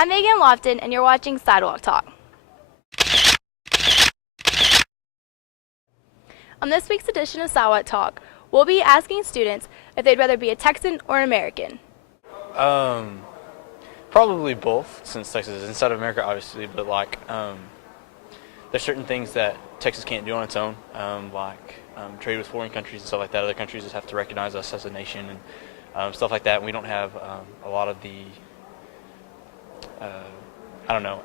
I'm Megan Lofton, and you're watching Sidewalk Talk. On this week's edition of Sidewalk Talk, we'll be asking students if they'd rather be a Texan or an American. Probably both, since Texas is inside of America, obviously, but there's certain things that Texas can't do on its own, trade with foreign countries and stuff like that. Other countries just have to recognize us as a nation and stuff like that. And we don't have a lot of the,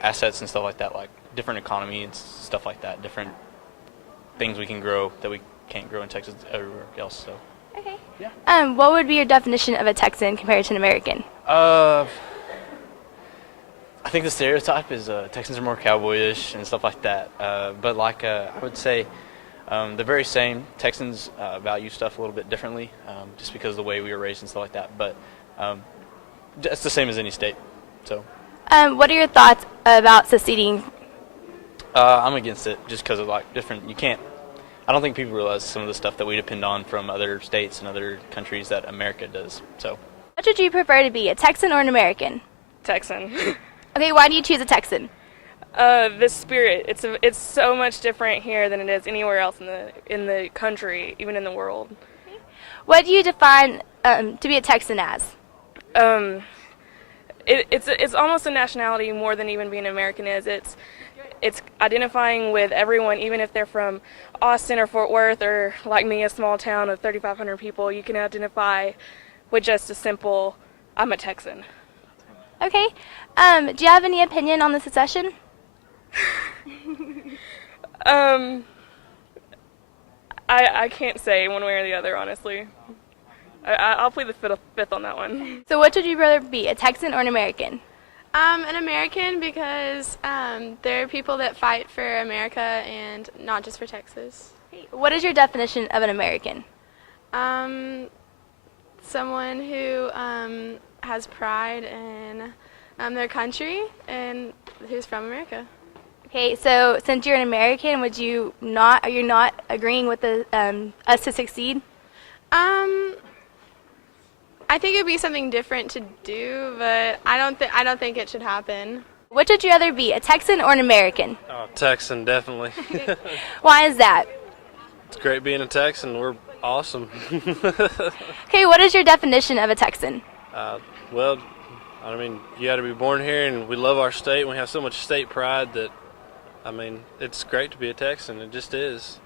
assets and stuff like that, like different economy and stuff like that, different things we can grow that we can't grow in Texas everywhere else. So. Okay. Yeah. What would be your definition of a Texan compared to an American? I think the stereotype is Texans are more cowboyish and stuff like that. I would say they're very same. Texans value stuff a little bit differently, just because of the way we were raised and stuff like that. But it's the same as any state. So. What are your thoughts about seceding? I'm against it, just because of different. You can't. I don't think people realize some of the stuff that we depend on from other states and other countries that America does. So. What would you prefer to be, a Texan or an American? Texan. Okay, why do you choose a Texan? The spirit. It's so much different here than it is anywhere else in the country, even in the world. Okay. What do you define to be a Texan as? It's almost a nationality more than even being American is. It's identifying with everyone, even if they're from Austin or Fort Worth or like me, a small town of 3,500 people. You can identify with just a simple, I'm a Texan. Okay. Do you have any opinion on the secession? I can't say one way or the other, honestly. I'll plead the fifth on that one. So what would you rather be, a Texan or an American? An American because there are people that fight for America and not just for Texas. What is your definition of an American? Someone who has pride in their country and who's from America. Okay, so since you're an American, are you not agreeing with us to succeed? I think it'd be something different to do, but I don't think it should happen. Which would you rather be, a Texan or an American? Oh, Texan, definitely. Why is that? It's great being a Texan. We're awesome. Okay, what is your definition of a Texan? You got to be born here, and we love our state, and we have so much state pride that, it's great to be a Texan. It just is.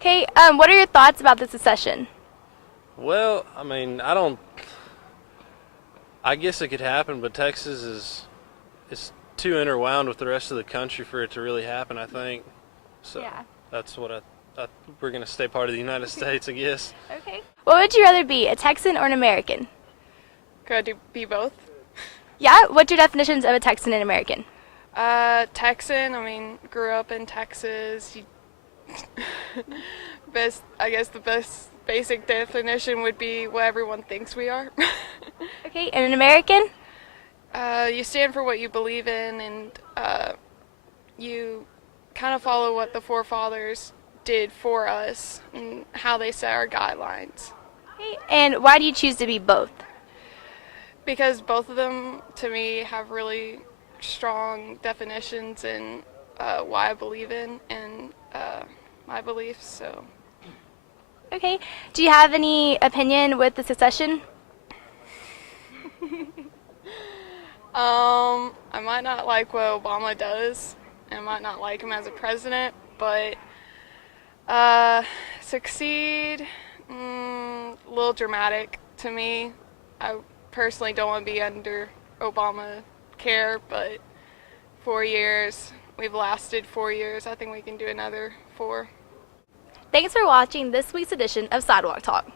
Okay, what are your thoughts about the secession? Well, I guess it could happen, but Texas is too interwound with the rest of the country for it to really happen, I think. So Yeah. That's what we're going to stay part of the United States, I guess. Okay. What would you rather be, a Texan or an American? Could I be both? Yeah, what's your definitions of a Texan and American? Texan, grew up in Texas. The best basic definition would be what everyone thinks we are. Okay, and an American? You stand for what you believe in, and you kind of follow what the forefathers did for us and how they set our guidelines. Okay, and why do you choose to be both? Because both of them, to me, have really strong definitions in why I believe in and my beliefs. So. Okay, do you have any opinion with the secession? I might not like what Obama does, and I might not like him as a president, but succeed, a little dramatic to me. I personally don't want to be under Obama care, but 4 years, we've lasted 4 years. I think we can do another 4. Thanks for watching this week's edition of Sidewalk Talk.